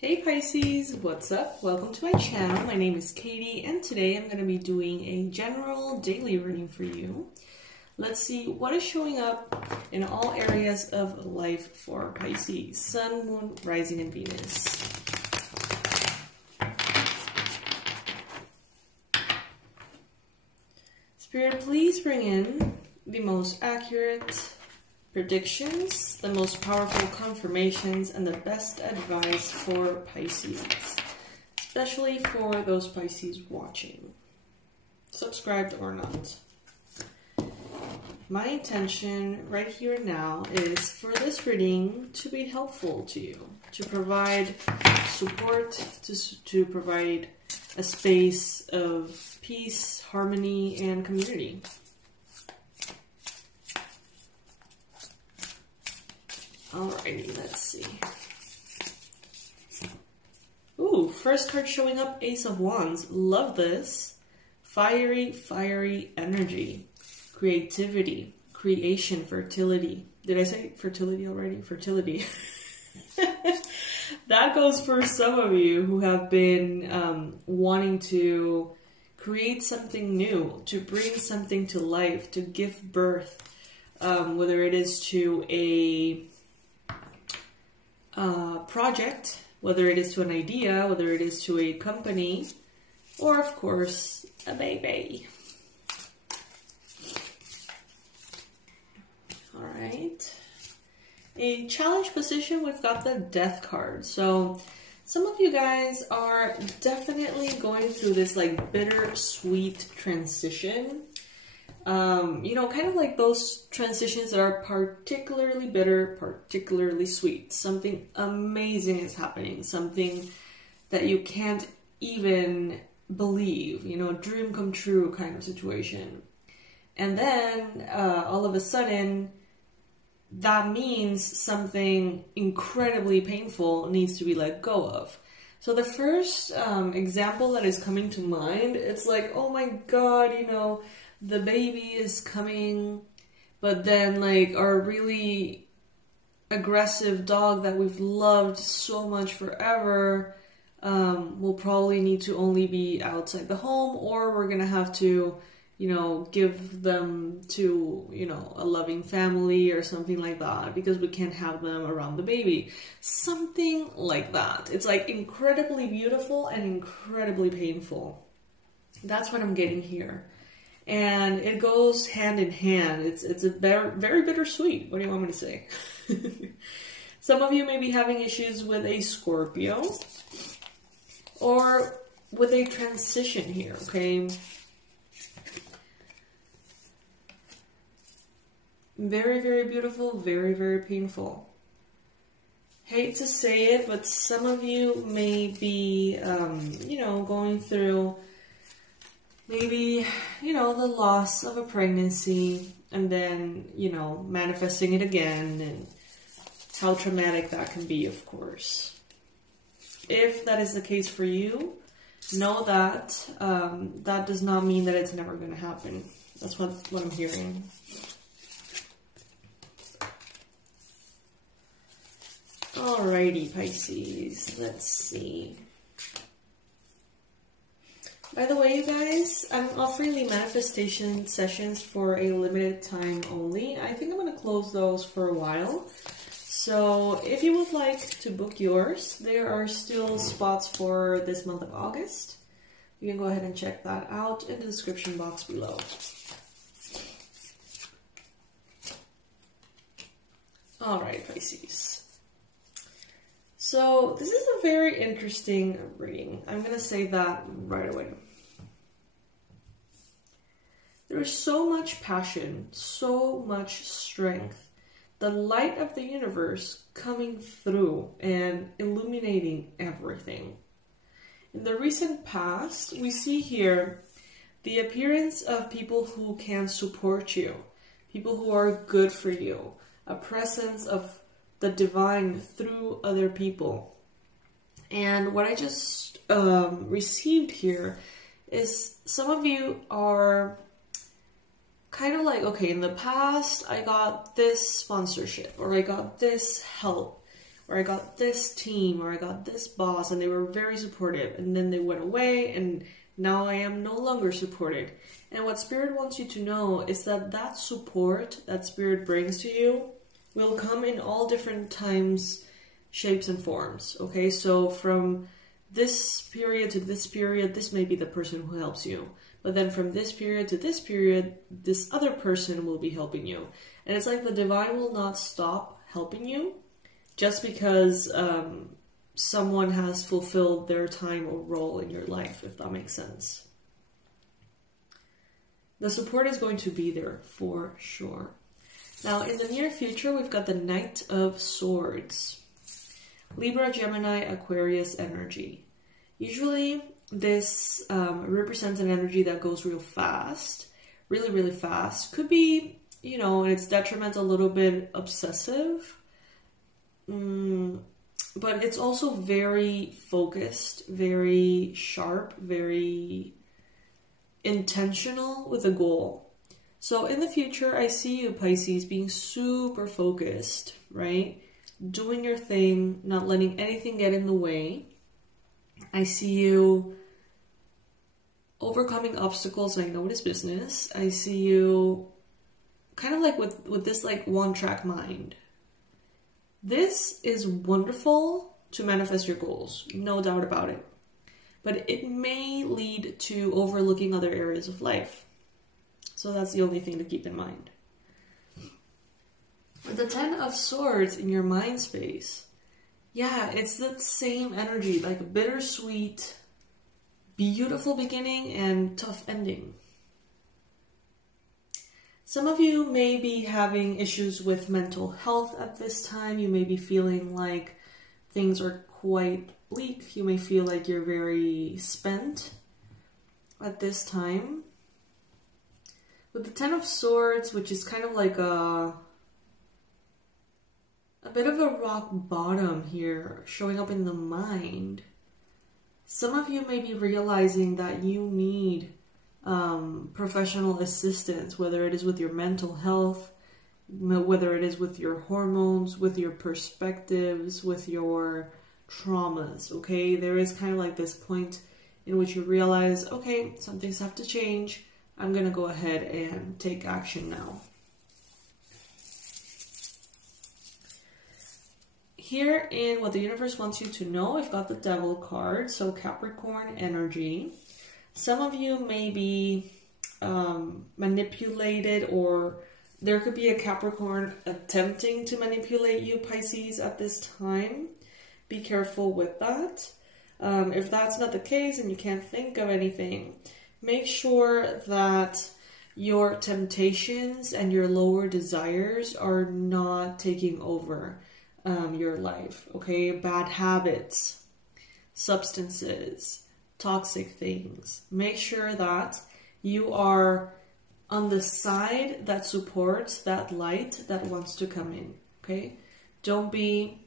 Hey Pisces, what's up? Welcome to my channel. My name is Katie and today I'm going to be doing a general daily reading for you. Let's see what is showing up in all areas of life for Pisces. Sun, Moon, Rising, and Venus. Spirit, please bring in the most accurate predictions, the most powerful confirmations, and the best advice for Pisces, especially for those Pisces watching, subscribed or not. My intention right here and now is for this reading to be helpful to you, to provide support, to provide a space of peace, harmony, and community. Alrighty, let's see. Ooh, first card showing up, Ace of Wands. Love this. Fiery, fiery energy. Creativity, creation, fertility. Did I say fertility already? Fertility. That goes for some of you who have been wanting to create something new, to bring something to life, to give birth, whether it is to a project, whether it is to an idea, whether it is to a company, or of course, a baby. All right. A challenge position, we've got the Death card. So some of you guys are definitely going through this like bittersweet transition. You know, kind of like those transitions that are particularly bitter, particularly sweet. Something amazing is happening. Something that you can't even believe, you know, dream come true kind of situation. And then all of a sudden, that means something incredibly painful needs to be let go of. So the first example that is coming to mind, it's like, oh my God, you know, the baby is coming, but then like our really aggressive dog that we've loved so much forever will probably need to only be outside the home, or we're gonna have to, you know, give them to, you know, a loving family or something like that because we can't have them around the baby. Something like that. It's like incredibly beautiful and incredibly painful. That's what I'm getting here. And it goes hand in hand. It's a very bittersweet. What do you want me to say? Some of you may be having issues with a Scorpio or with a transition here, okay? Very, very beautiful, very, very painful. Hate to say it, but some of you may be, you know, going through maybe, you know, the loss of a pregnancy and then, you know, manifesting it again and how traumatic that can be, of course. If that is the case for you, know that that does not mean that it's never going to happen. That's what I'm hearing. Alrighty, Pisces, let's see. By the way, you guys, I'm offering the manifestation sessions for a limited time only. I think I'm going to close those for a while. So if you would like to book yours, there are still spots for this month of August. You can go ahead and check that out in the description box below. Alright, Pisces. So this is a very interesting reading. I'm going to say that right away. There is so much passion, so much strength. The light of the universe coming through and illuminating everything. In the recent past, we see here the appearance of people who can support you, people who are good for you, a presence of the divine through other people. And what I just received here is some of you are kind of like, okay, in the past I got this sponsorship or I got this help or I got this team, or I got this boss, and they were very supportive, and then they went away, and now I am no longer supported. And what Spirit wants you to know is that that support that Spirit brings to you will come in all different times, shapes, and forms. Okay, so from this period to this period, this may be the person who helps you. But then from this period to this period, this other person will be helping you. And it's like the divine will not stop helping you just because someone has fulfilled their time or role in your life, if that makes sense. The support is going to be there for sure. Now, in the near future, we've got the Knight of Swords. Libra, Gemini, Aquarius energy. Usually, this represents an energy that goes real fast, really, really fast. Could be, you know, in its detriment, a little bit obsessive. But it's also very focused, very sharp, very intentional with a goal. So in the future, I see you, Pisces, being super focused, right? Doing your thing, not letting anything get in the way. I see you overcoming obstacles like nobody's business. I see you kind of like with this like one-track mind. This is wonderful to manifest your goals, no doubt about it. But it may lead to overlooking other areas of life. So that's the only thing to keep in mind. With the Ten of Swords in your mind space, yeah, it's that same energy, like a bittersweet, beautiful beginning and tough ending. Some of you may be having issues with mental health at this time. You may be feeling like things are quite bleak. You may feel like you're very spent at this time. With the Ten of Swords, which is kind of like a bit of a rock bottom here, showing up in the mind. Some of you may be realizing that you need professional assistance, whether it is with your mental health, whether it is with your hormones, with your perspectives, with your traumas, okay? There is kind of like this point in which you realize, okay, some things have to change. I'm gonna go ahead and take action now. Here in what the universe wants you to know, I've got the Devil card, so Capricorn energy. Some of you may be manipulated, or there could be a Capricorn attempting to manipulate you, Pisces, at this time. Be careful with that. If that's not the case and you can't think of anything, make sure that your temptations and your lower desires are not taking over your life, okay? Bad habits, substances, toxic things. Make sure that you are on the side that supports that light that wants to come in, okay? Don't be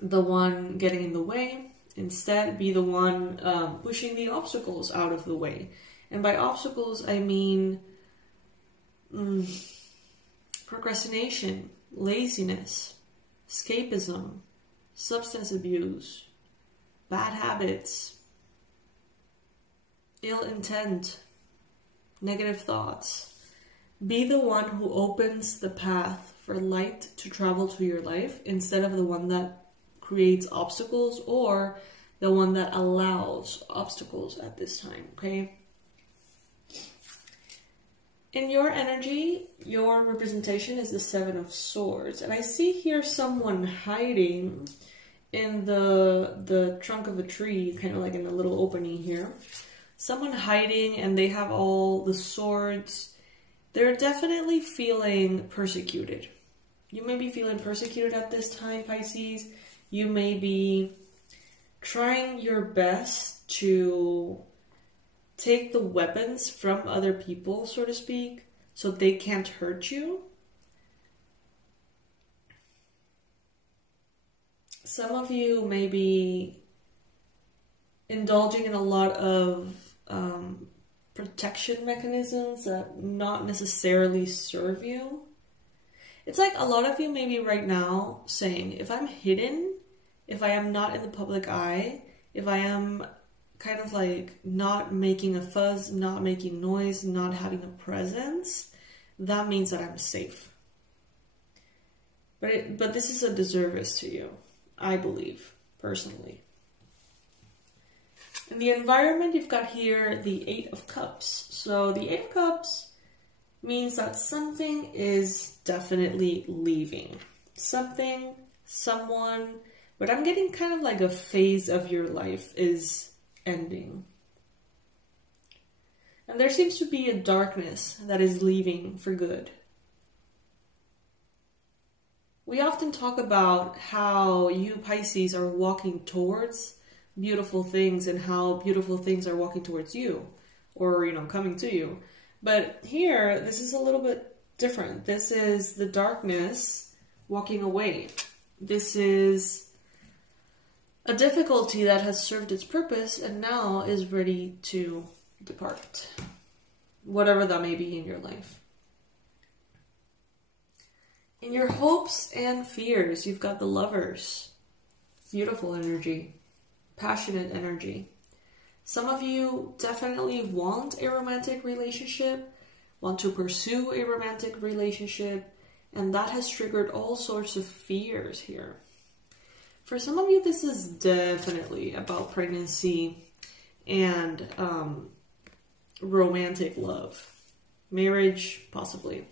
the one getting in the way. Instead, be the one pushing the obstacles out of the way. And by obstacles, I mean procrastination, laziness, escapism, substance abuse, bad habits, ill intent, negative thoughts. Be the one who opens the path for light to travel to your life instead of the one that creates obstacles or the one that allows obstacles at this time, okay? In your energy, your representation is the Seven of Swords. And I see here someone hiding in the trunk of a tree, kind of like in a little opening here. Someone hiding, and they have all the swords. They're definitely feeling persecuted. You may be feeling persecuted at this time, Pisces. You may be trying your best to take the weapons from other people, so to speak, so they can't hurt you. Some of you may be indulging in a lot of protection mechanisms that not necessarily serve you. It's like a lot of you maybe right now saying, if I'm hidden, if I am not in the public eye, if I am kind of like not making a fuss, not making noise, not having a presence, that means that I'm safe. But this is a disservice to you, I believe, personally. In the environment, you've got here the Eight of Cups. So the Eight of Cups means that something is definitely leaving. Something, someone, but I'm getting kind of like a phase of your life is ending. And there seems to be a darkness that is leaving for good. We often talk about how you Pisces are walking towards beautiful things and how beautiful things are walking towards you or, you know, coming to you. But here, this is a little bit different. This is the darkness walking away. This is a difficulty that has served its purpose and now is ready to depart. Whatever that may be in your life. In your hopes and fears, you've got the Lovers. Beautiful energy. Passionate energy. Some of you definitely want a romantic relationship, want to pursue a romantic relationship, and that has triggered all sorts of fears here. For some of you, this is definitely about pregnancy and romantic love. Marriage, possibly.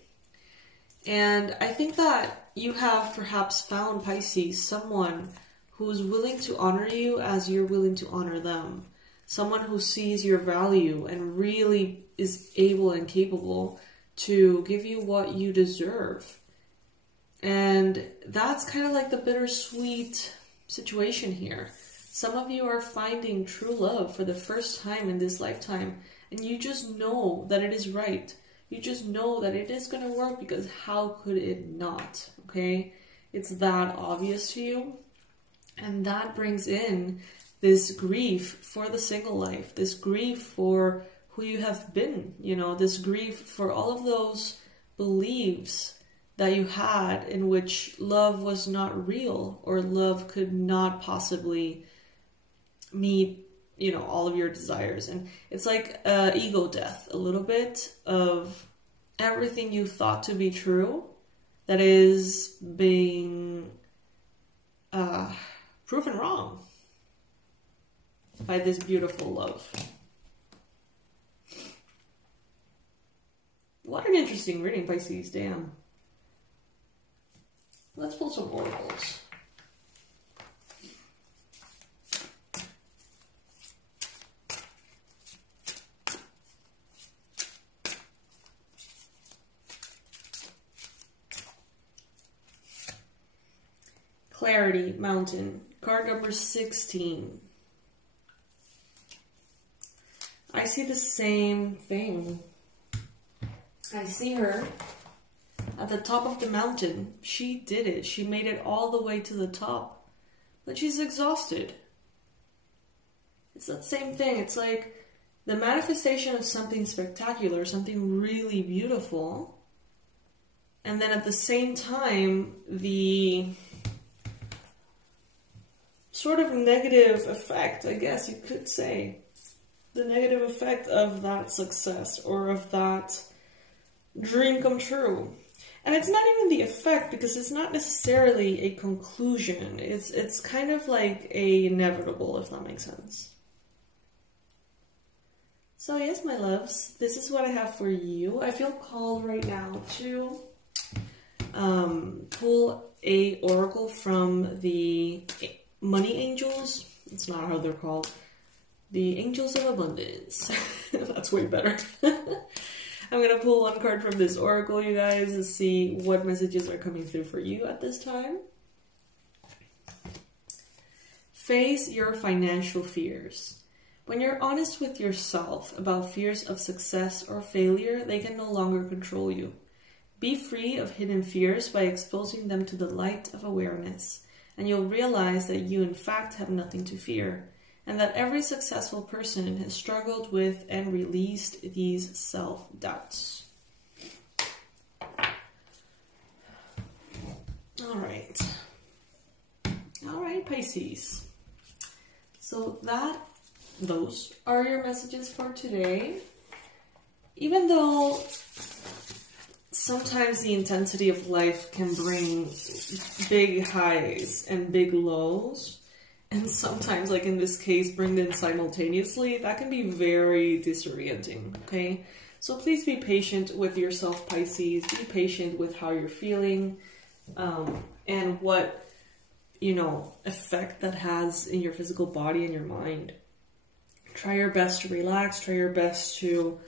And I think that you have perhaps found, Pisces, someone who's willing to honor you as you're willing to honor them. Someone who sees your value and really is able and capable to give you what you deserve. And that's kind of like the bittersweet situation here. Some of you are finding true love for the first time in this lifetime, and you just know that it is right. You just know that it is going to work because how could it not, okay? It's that obvious to you. And that brings in this grief for the single life, this grief for who you have been, you know, this grief for all of those beliefs that you had in which love was not real or love could not possibly meet, you know, all of your desires. And it's like ego death, a little bit of everything you thought to be true that is being proven wrong by this beautiful love. What an interesting reading, Pisces, damn. Let's pull some oracles. Clarity, Mountain, card number 16. I see the same thing. I see her at the top of the mountain. She did it. She made it all the way to the top. But she's exhausted. It's that same thing. It's like the manifestation of something spectacular, something really beautiful. And then at the same time, the sort of negative effect, I guess you could say. The negative effect of that success or of that dream come true. And it's not even the effect because it's not necessarily a conclusion. It's kind of like a inevitable, if that makes sense. So yes, my loves, this is what I have for you. I feel called right now to pull a oracle from the money angels. It's not how they're called. The angels of abundance. That's way better. I'm going to pull one card from this oracle, you guys, to see what messages are coming through for you at this time. Face your financial fears. When you're honest with yourself about fears of success or failure, they can no longer control you. Be free of hidden fears by exposing them to the light of awareness, and you'll realize that you in fact have nothing to fear, and that every successful person has struggled with and released these self-doubts. All right. All right, Pisces. So those are your messages for today. Even though sometimes the intensity of life can bring big highs and big lows, and sometimes, like in this case, bring them simultaneously, that can be very disorienting, okay? So please be patient with yourself, Pisces. Be patient with how you're feeling, and what, you know, effect that has in your physical body and your mind. Try your best to relax. Try your best to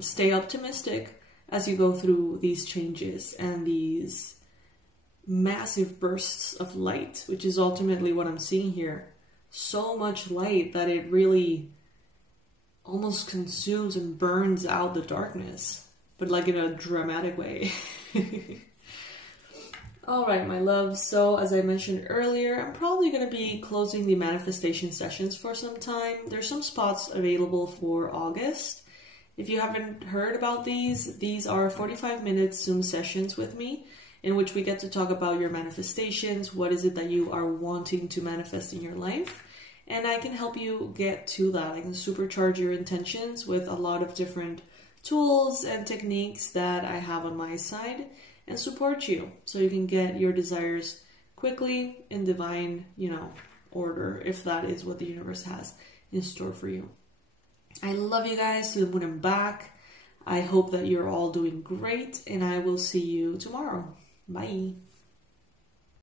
stay optimistic as you go through these changes and these massive bursts of light, which is ultimately what I'm seeing here. So much light that it really almost consumes and burns out the darkness, but like in a dramatic way. All right, my loves. So as I mentioned earlier, I'm probably going to be closing the manifestation sessions for some time. There's some spots available for August. If you haven't heard about these are 45-minute Zoom sessions with me in which we get to talk about your manifestations. What is it that you are wanting to manifest in your life? And I can help you get to that. I can supercharge your intentions with a lot of different tools and techniques that I have on my side, and support you so you can get your desires quickly in divine, you know, order, if that is what the universe has in store for you. I love you guys to the moon and back. I hope that you're all doing great, and I will see you tomorrow. Bye.